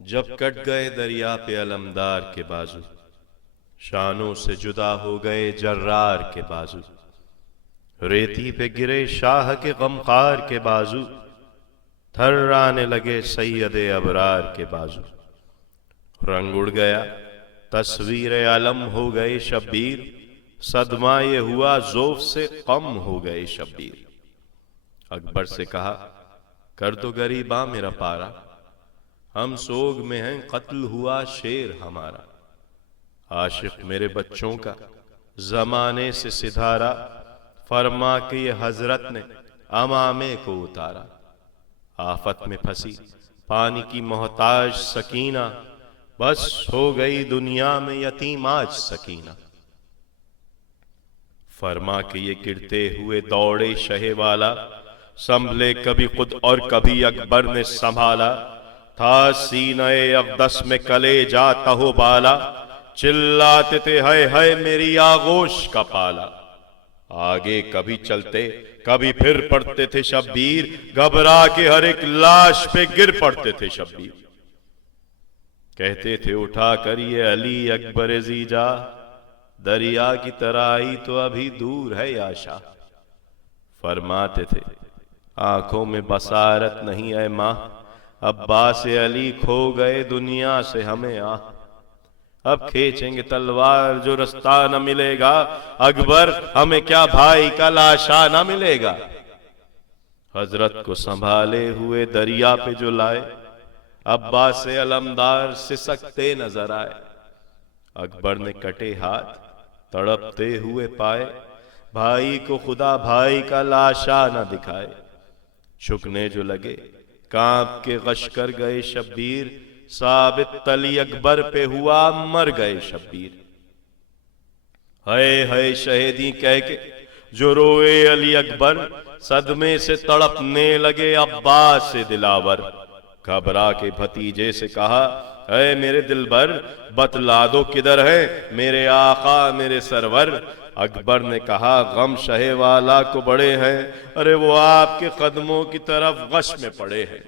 جب کٹ گئے دریا پہ علمدار کے بازو، شانوں سے جدا ہو گئے جرار کے بازو، ریتی پہ گرے شاہ کے غمخوار کے بازو، تھرانے لگے سید ابرار کے بازو، رنگ اڑ گیا تصویر علم ہو گئے شبیر، صدمہ یہ ہوا ذوف سے قم ہو گئے شبیر۔ اکبر سے کہا کر دو غریباں میرا پارا، ہم سوگ میں ہیں قتل ہوا شیر ہمارا، عاشق میرے بچوں کا زمانے سے سدھارا، فرما کہ یہ حضرت نے امامے کو اتارا۔ آفت میں پھنسی پانی کی محتاج سکینہ، بس ہو گئی دنیا میں یتیم آج سکینہ۔ فرما کہ یہ گرتے ہوئے دوڑے شہ والا، سنبھلے کبھی خود اور کبھی اکبر نے سنبھالا، تھا سینہ اقدس میں کلے جاتا ہو بالا، چلاتے تھے ہائے ہائے میری آغوش کا پالا۔ آگے کبھی چلتے کبھی پھر پڑتے تھے شبیر، گھبرا کے ہر ایک لاش پہ گر پڑتے تھے شبیر۔ کہتے تھے اٹھا کر یہ علی اکبر زیجا، دریا کی ترائی تو ابھی دور ہے یا شاہ۔ فرماتے تھے آنکھوں میں بصارت نہیں اے ماں، عباس علی کھو گئے دنیا سے ہمیں آہ۔ اب کھینچیں گے تلوار جو رستہ نہ ملے گا، اکبر ہمیں کیا بھائی کا لاشا نہ ملے گا۔ حضرت کو سنبھالے ہوئے دریا پہ جو لائے، عباس علمدار سسکتے نظر آئے۔ اکبر نے کٹے ہاتھ تڑپتے ہوئے پائے، بھائی کو خدا بھائی کا لاشا نہ دکھائے۔ چھکنے جو لگے کانپ کے غش کر گئے شبیر، ثابت تلی اکبر پہ ہوا مر گئے شبیر۔ ہائے ہائے شہیدی کہہ کے جو روئے علی اکبر، صدمے سے تڑپنے لگے عباس سے دلاور۔ گھبرا کے بھتیجے سے کہا اے میرے دلبر، بتلا دو کدھر ہے میرے آقا میرے سرور۔ اکبر نے کہا غم شہ والا کو بڑے ہیں، ارے وہ آپ کے قدموں کی طرف غش میں پڑے ہیں۔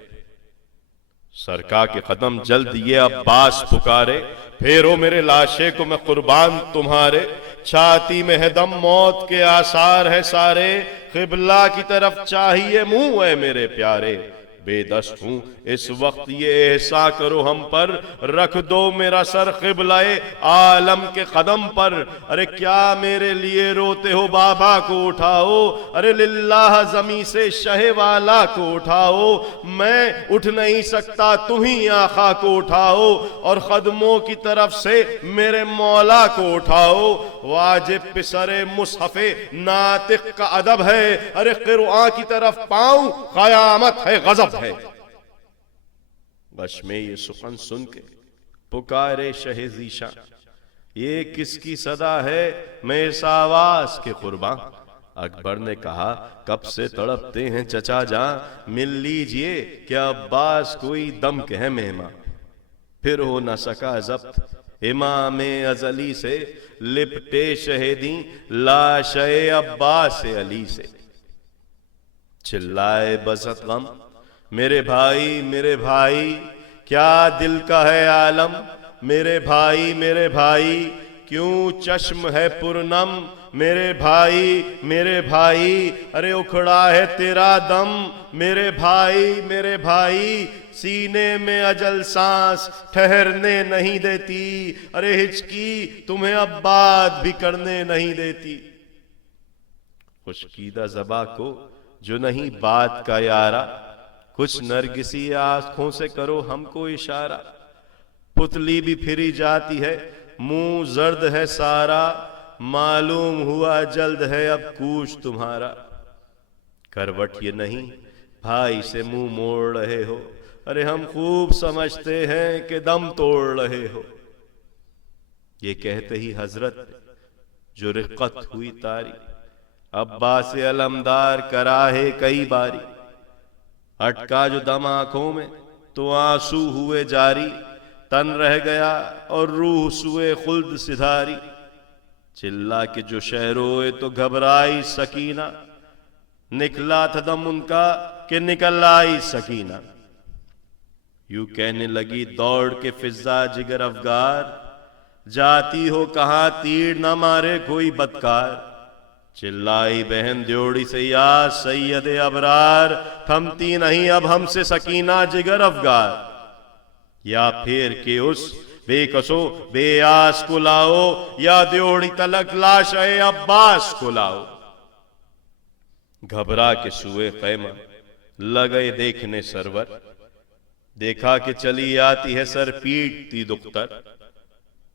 سرکا کے قدم جلد یہ عباس پکارے، پھیرو میرے لاشے کو میں قربان تمہارے۔ چھاتی میں ہے دم موت کے آثار ہے سارے، قبلہ کی طرف چاہیے منہ اے میرے پیارے۔ بے دست ہوں اس وقت یہ احسان کرو ہم پر، رکھ دو میرا سر قبلہ عالم کے قدم پر۔ ارے کیا میرے لیے روتے ہو بابا کو اٹھاؤ، ارے للہ زمیں سے شہ والا کو اٹھاؤ۔ میں اٹھ نہیں سکتا تمہیں آقا کو اٹھاؤ، اور قدموں کی طرف سے میرے مولا کو اٹھاؤ۔ واجب پہ سر مصحف ناطق کا ادب ہے، ارے قرآن کی طرف پاؤں قیامت ہے غضب ہے۔ بش میں یہ سخن سن کے پکارے شہ ذیشاں، یہ کس کی صدا ہے میں اس آواز کے قرباں۔ اکبر نے کہا کب سے تڑپتے ہیں چچا جاں، مل لیجئے کہ عباس کوئی دم کے ہے مہماں۔ پھر ہو نہ سکا ضبط امام ازلی سے، لپٹے شہیدیں لاشِ عباس علی سے۔ چلائے بزت غم میرے بھائی، کیا دل کا ہے عالم میرے بھائی، کیوں چشم ہے پرنم میرے بھائی، ارے اکھڑا ہے تیرا دم میرے بھائی، سینے میں اجل سانس ٹھہرنے نہیں دیتی، ارے ہچکی تمہیں اب بات بھی کرنے نہیں دیتی۔ خشکیدہ زباں کو جو نہیں بات کا یارہ، کچھ نرگسی آنکھوں سے کرو ہم کو اشارہ۔ پتلی بھی پھری جاتی ہے منہ زرد ہے سارا، معلوم ہوا جلد ہے اب کوچ تمہارا۔ کروٹ یہ نہیں بھائی سے منہ موڑ رہے ہو، ارے ہم خوب سمجھتے ہیں کہ دم توڑ رہے ہو۔ یہ کہتے ہی حضرت جو رقت ہوئی تاری، عباس علمدار کراہے کئی باری۔ اٹکا جو دم آنکھوں میں تو آنسو ہوئے جاری، تن رہ گیا اور روح سوئے خلد سدھاری۔ چلا کے جو شہ روئے تو گھبرائی سکینہ، نکلا تھا دم ان کا کہ نکل آئی سکینہ۔ یوں کہنے لگی دوڑ کے فضا جگر افگار، جاتی ہو کہاں تیر نہ مارے کوئی بدکار۔ چلائی بہن دیوڑی سے یا سید ابرار، تھمتی نہیں اب ہم سے سکینہ جگر افگار۔ یا پھر کے اس بے کسو بے آس کو لاؤ، یا دیوڑی تلک لاش عباس کو لاؤ۔ گھبرا کے سوئے خیمہ لگے دیکھنے سرور، دیکھا کہ چلی آتی ہے سر پیٹتی دختر۔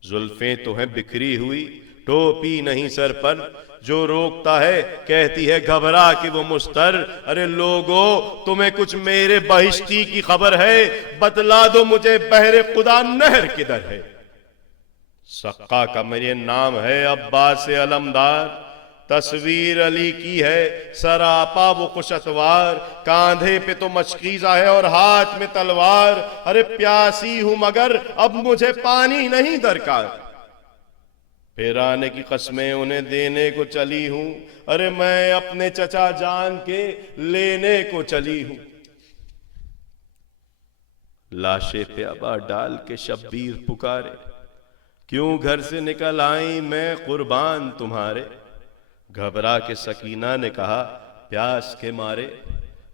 زلفیں تو ہیں بکھری ہوئی ٹوپی نہیں سر پر، جو روکتا ہے کہتی ہے گھبرا کے وہ مستر۔ ارے لوگو تمہیں کچھ میرے بہشتی کی خبر ہے، بتلا دو مجھے بحر خدا نہر کدھر ہے۔ سقا کا میرے نام ہے عباس علمدار، تصویر علی کی ہے سراپا وہ خوش اتوار۔ کاندھے پہ تو مشکیزہ ہے اور ہاتھ میں تلوار، ارے پیاسی ہوں مگر اب مجھے پانی نہیں درکار۔ پھر آنے کی قسمیں انہیں دینے کو چلی ہوں، ارے میں اپنے چچا جان کے لینے کو چلی ہوں۔ لاشے پہ ابا ڈال کے شبیر پکارے، کیوں گھر سے نکل آئی میں قربان تمہارے۔ گھبرا کے سکینہ نے کہا پیاس کے مارے۔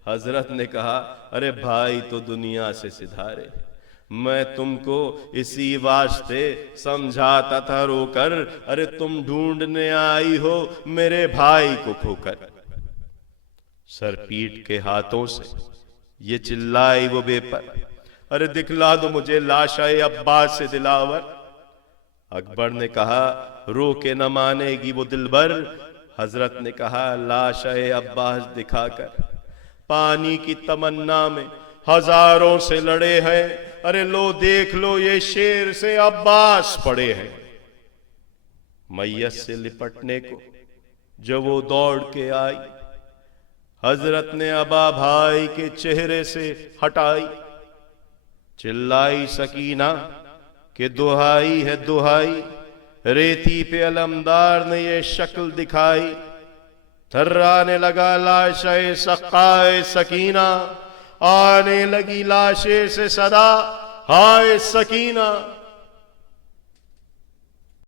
حضرت نے کہا ارے بھائی تو دنیا سے سدھارے، میں تم کو اسی واسطے سمجھاتا تھا رو کر، ارے تم ڈھونڈنے آئی ہو میرے بھائی کو کھو کر۔ سر پیٹ کے ہاتھوں سے یہ چلائی وہ بے پر، ارے دکھلا دو مجھے لاشا عباس سے دلاور۔ اکبر نے کہا رو کے نہ مانے گی وہ دلبر۔ حضرت نے کہا لاشا عباس دکھا کر، پانی کی تمنا میں ہزاروں سے لڑے ہیں، ارے لو دیکھ لو یہ شیر سے عباس پڑے ہیں۔ میت سے لپٹنے کو جب وہ دوڑ کے آئی، حضرت نے ابا بھائی کے چہرے سے ہٹائی۔ چلائی سکینہ کہ دہائی ہے دہائی، ریتی پہ علمدار نے یہ شکل دکھائی۔ تھرانے لگا لاشے سقائے سکینہ، آنے لگی لاشے سے صدا ہائے سکینہ۔